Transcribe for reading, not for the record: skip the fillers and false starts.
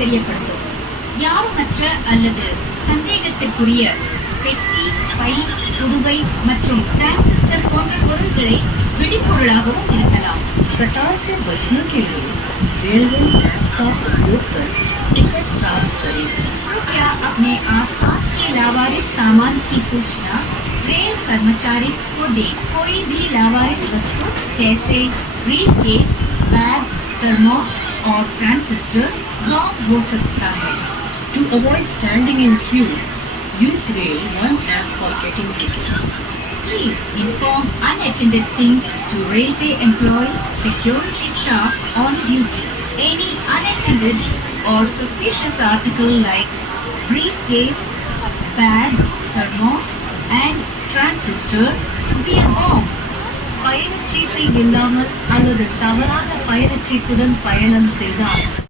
தெரியப்படுத்தும். யாருமற்ற அல்லது சந்தேகத்திற்குரிய பெட்டி, பை, புதுவை மற்றும் டிரான்சிஸ்டர் போன்ற பொருட்களை வெடிபொருளாகவும் இருக்கலாம். प्रचार से बचने के लिए रेलवे ऐप का उपयोग कर टिकट प्राप्त करें। कृपया अपने आसपास के लावारिस सामान की सूचना रेल कर्मचारी को दें। कोई भी लावारिस वस्तु जैसे ब्रीफकेस, बैग, थर्मोस और ट्रांजिस्टर रॉन्ग हो सकता है। To avoid standing in queue, use Rail One app for getting tickets. Please inform unattended things to railway employee, security staff on duty. Any unattended or suspicious article like briefcase, bag, thermos and transistor could be a bomb. பயணச்சீட்டு இல்லாமல் அல்லது தவறான பயணச்சீட்டுடன் பயணம் செய்தால்